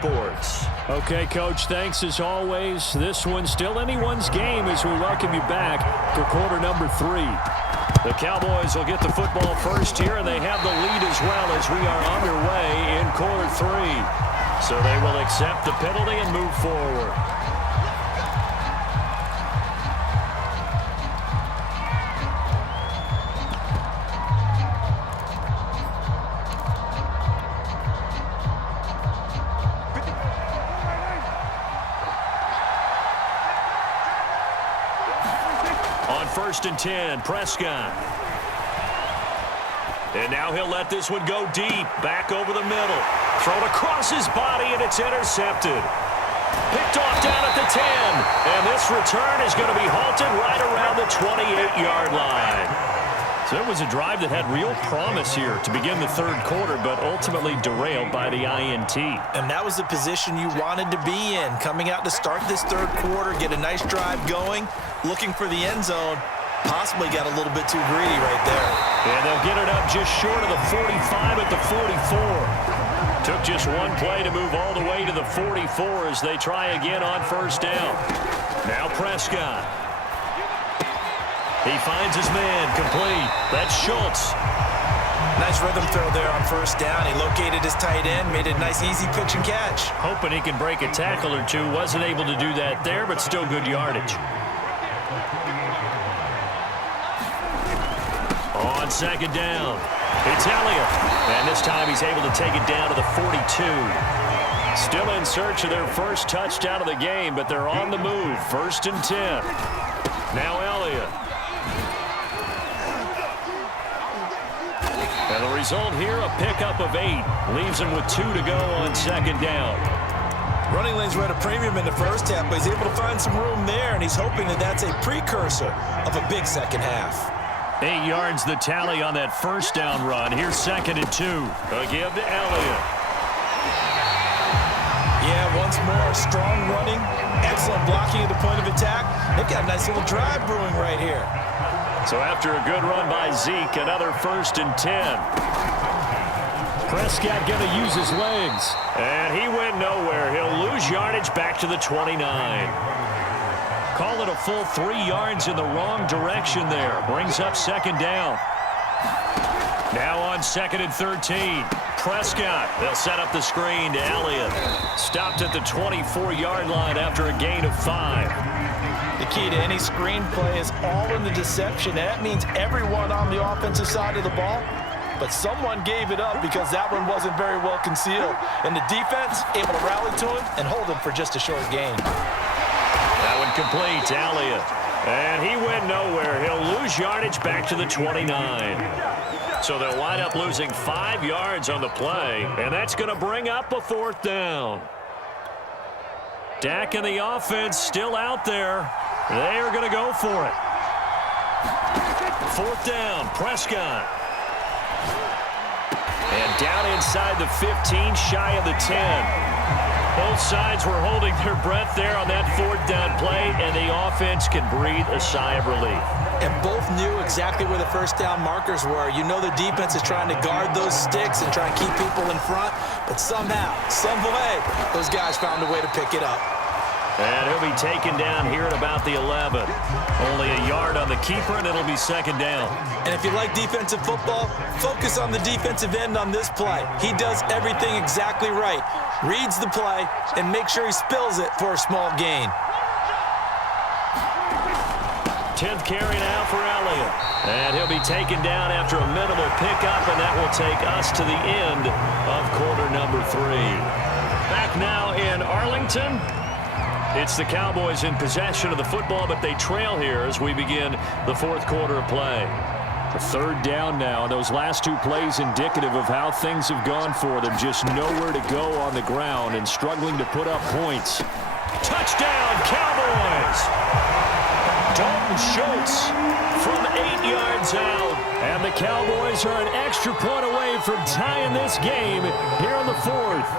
Sports. Okay, Coach, thanks as always. This one's still anyone's game as we welcome you back for quarter number 3. The Cowboys will get the football first here, and they have the lead as well as we are underway in quarter 3. So they will accept the penalty and move forward. First and 10, Prescott. And now he'll let this one go deep, back over the middle. Thrown across his body, and it's intercepted. Picked off down at the 10. And this return is going to be halted right around the 28-yard line. So it was a drive that had real promise here to begin the third quarter, but ultimately derailed by the INT. And that was the position you wanted to be in, coming out to start this third quarter, get a nice drive going, looking for the end zone. Possibly got a little bit too greedy right there. And they'll get it up just short of the 45 at the 44. Took just one play to move all the way to the 44 as they try again on first down. Now Prescott. He finds his man, complete. That's Schultz. Nice rhythm throw there on first down. He located his tight end, made a nice easy pitch and catch. Hoping he can break a tackle or two. Wasn't able to do that there, but still good yardage. On second down, it's Elliott. And this time he's able to take it down to the 42. Still in search of their first touchdown of the game, but they're on the move. First and 10. Now Elliott. And the result here, a pickup of 8. Leaves him with 2 to go on second down. Running lanes were at a premium in the first half, but he's able to find some room there, and he's hoping that that's a precursor of a big second half. 8 yards the tally on that first down run. Here's second and 2. A give to Elliott. Yeah, once more, strong running, excellent blocking at the point of attack. They've got a nice little drive brewing right here. So after a good run by Zeke, another first and 10. Prescott going to use his legs. And he went nowhere. He'll lose yardage back to the 29. Call it a full 3 yards in the wrong direction there. Brings up second down. Now on second and 13. Prescott. They'll set up the screen to Elliott. Stopped at the 24-yard line after a gain of 5. The key to any screen play is all in the deception. That means everyone on the offensive side of the ball. But someone gave it up because that one wasn't very well concealed. And the defense able to rally to him and hold him for just a short gain. That one complete to Elliott. And he went nowhere. He'll lose yardage back to the 29. So they'll wind up losing 5 yards on the play. And that's going to bring up a fourth down. Dak and the offense still out there. They are going to go for it. Fourth down, Prescott. And down inside the 15, shy of the 10. Both sides were holding their breath there on that fourth down play, and the offense can breathe a sigh of relief. And both knew exactly where the first down markers were. You know the defense is trying to guard those sticks and try and keep people in front, but somehow, some way, those guys found a way to pick it up. And he'll be taken down here at about the 11. Only a yard on the keeper, and it'll be second down. And if you like defensive football, focus on the defensive end on this play. He does everything exactly right. Reads the play, and make sure he spills it for a small gain. 10th carry now for Elliott. And he'll be taken down after a minimal pickup, and that will take us to the end of quarter number 3. Back now in Arlington. It's the Cowboys in possession of the football, but they trail here as we begin the fourth quarter of play. A third down now, and those last 2 plays indicative of how things have gone for them. Just nowhere to go on the ground and struggling to put up points. Touchdown, Cowboys! Dalton Schultz from 8 yards out. And the Cowboys are an extra point away from tying this game here in the fourth.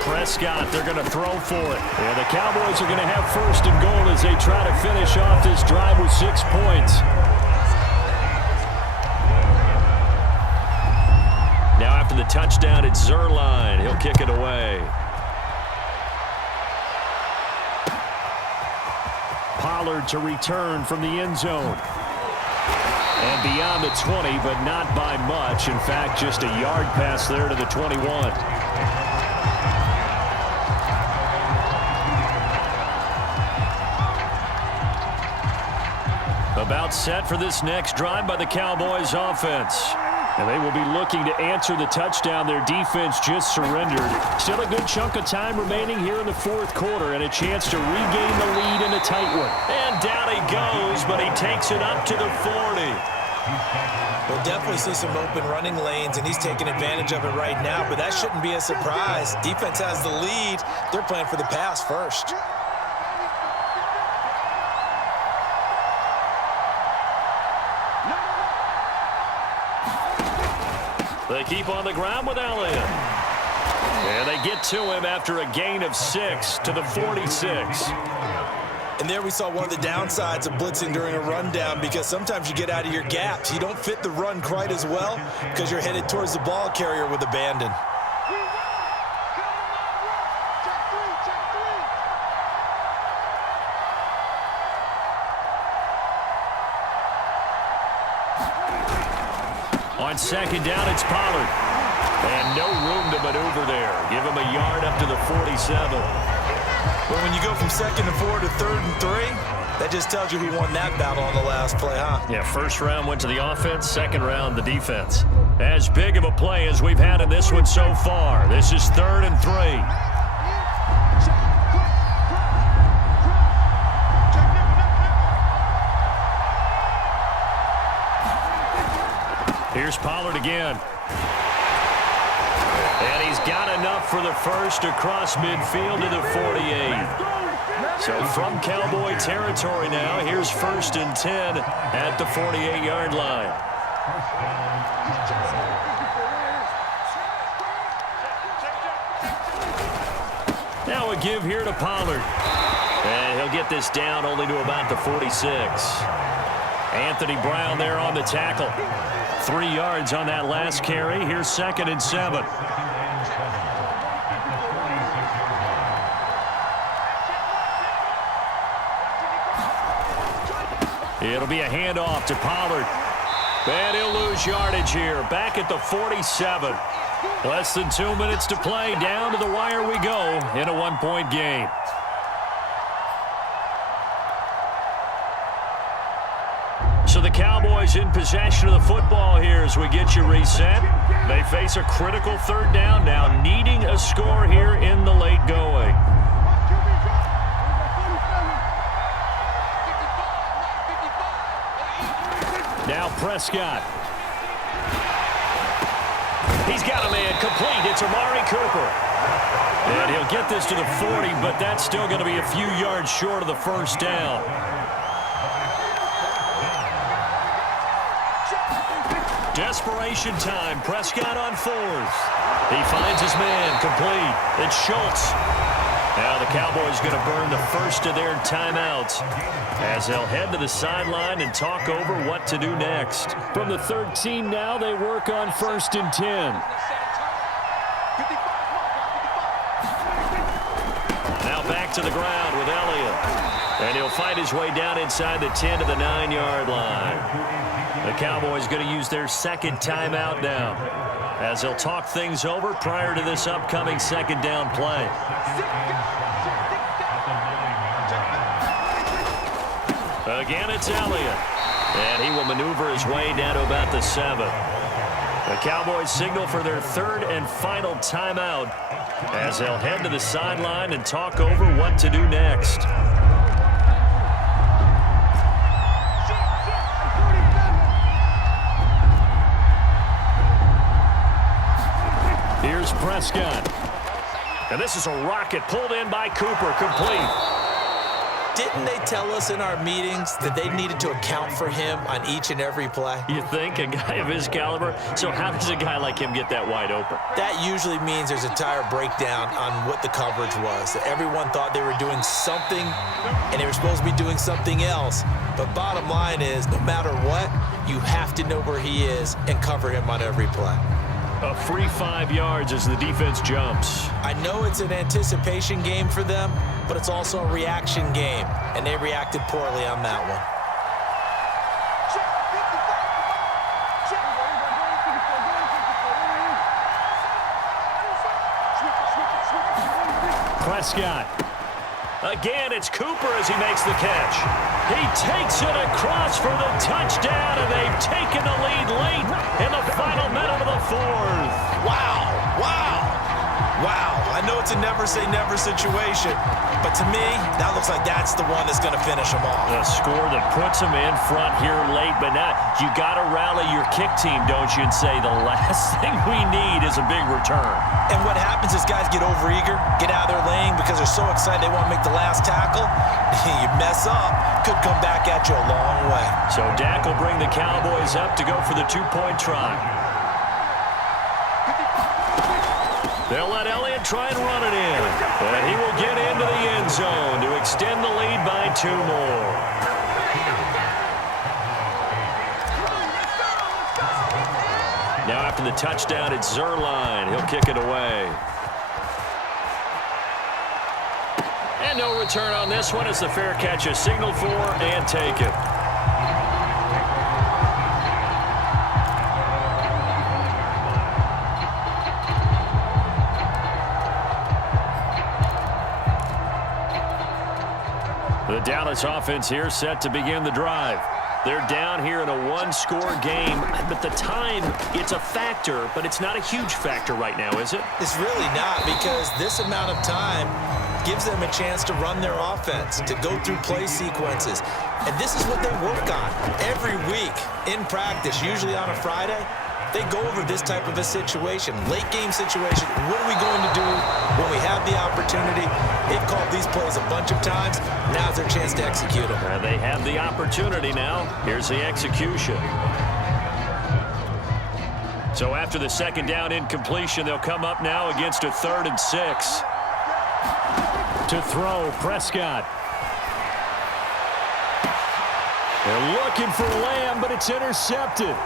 Prescott, they're going to throw for it. Yeah, the Cowboys are going to have first and goal as they try to finish off this drive with 6 points. Now to the touchdown at Zerline. He'll kick it away. Pollard to return from the end zone. And beyond the 20, but not by much. In fact, just a yard pass there to the 21. About set for this next drive by the Cowboys offense. And they will be looking to answer the touchdown their defense just surrendered. Still a good chunk of time remaining here in the fourth quarter and a chance to regain the lead in a tight one. And down he goes, but he takes it up to the 40. We'll definitely see some open running lanes, and he's taking advantage of it right now, but that shouldn't be a surprise. Defense has the lead. They're playing for the pass first. They keep on the ground with Elliott. And they get to him after a gain of 6 to the 46. And there we saw one of the downsides of blitzing during a rundown, because sometimes you get out of your gaps. You don't fit the run quite as well because you're headed towards the ball carrier with abandon. On second down, it's Pollard. And no room to maneuver there. Give him a yard up to the 47. But when you go from 2nd and 4 to 3rd and 3, that just tells you who won that battle on the last play, huh? Yeah, first round went to the offense, second round the defense. As big of a play as we've had in this one so far. This is 3rd and 3. Here's Pollard again. And he's got enough for the first across midfield to the 48. So from Cowboy territory now, here's 1st and 10 at the 48-yard line. Now a give here to Pollard. And he'll get this down only to about the 46. Anthony Brown there on the tackle. 3 yards on that last carry. Here's 2nd and 7. It'll be a handoff to Pollard. And he'll lose yardage here. Back at the 47. Less than 2 minutes to play. Down to the wire we go in a 1-point game. So the Cowboys in possession of the football here as we get you reset. They face a critical 3rd down now, needing a score here in the late going. Now Prescott. He's got a man complete. It's Amari Cooper. And he'll get this to the 40, but that's still going to be a few yards short of the first down. Desperation time. Prescott on 4th. He finds his man complete. It's Schultz. Now the Cowboys going to burn the first of their timeouts as they'll head to the sideline and talk over what to do next. From the 13 now, they work on 1st and 10. Now back to the ground with Elliott. And he'll fight his way down inside the 10 to the 9-yard line. The Cowboys going to use their 2nd timeout now as they'll talk things over prior to this upcoming 2nd down play. Again, it's Elliott. And he will maneuver his way down to about the 7. The Cowboys signal for their 3rd and final timeout as they'll head to the sideline and talk over what to do next. Here's Prescott. And this is a rocket pulled in by Cooper, complete. Didn't they tell us in our meetings that they needed to account for him on each and every play? You think? A guy of his caliber? So how does a guy like him get that wide open? That usually means there's a entire breakdown on what the coverage was. That everyone thought they were doing something, and they were supposed to be doing something else. But bottom line is, no matter what, you have to know where he is and cover him on every play. A free 5 yards as the defense jumps. I know it's an anticipation game for them, but it's also a reaction game, and they reacted poorly on that one. Prescott. Again, it's Cooper as he makes the catch. He takes it across for the touchdown, and they've taken the lead late in the final minute of the fourth. Wow, wow, wow. I know it's a never-say-never situation, but to me, that looks like that's the one that's going to finish them off. A score that puts them in front here late, but now you got to rally your kick team, don't you, and say the last thing we need is a big return. And what happens is guys get overeager, get out of their lane because they're so excited they want to make the last tackle. You mess up, could come back at you a long way. So Dak will bring the Cowboys up to go for the 2-point try. They'll let Elliott try and run it in. And he will get into the end zone to extend the lead by 2 more. Now after the touchdown, it's Zerline. He'll kick it away. And no return on this one as the fair catch is signaled for and taken. The Dallas offense here set to begin the drive. They're down here in a 1-score game, but the time, it's a factor, but it's not a huge factor right now, is it? It's really not, because this amount of time gives them a chance to run their offense, to go through play sequences. And this is what they work on every week in practice, usually on a Friday. They go over this type of a situation, late game situation. What are we going to do when we have the opportunity? They've called these plays a bunch of times. Now's their chance to execute them. They have the opportunity now. Here's the execution. So after the second down incompletion, they'll come up now against a 3rd and 6. To throw, Prescott. They're looking for Lamb, but it's intercepted.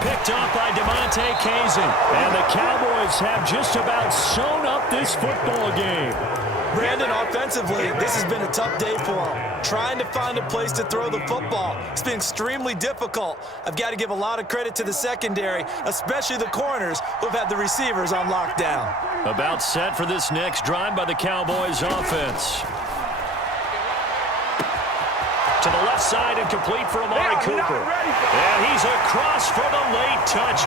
Picked off by DeMonte Kazin. And the Cowboys have just about sewn up this football game. Brandon, offensively, this has been a tough day for them. Trying to find a place to throw the football. It's been extremely difficult. I've got to give a lot of credit to the secondary, especially the corners who've had the receivers on lockdown. About set for this next drive by the Cowboys offense. To the left side and complete for Amari Cooper. And he's across for the late touch.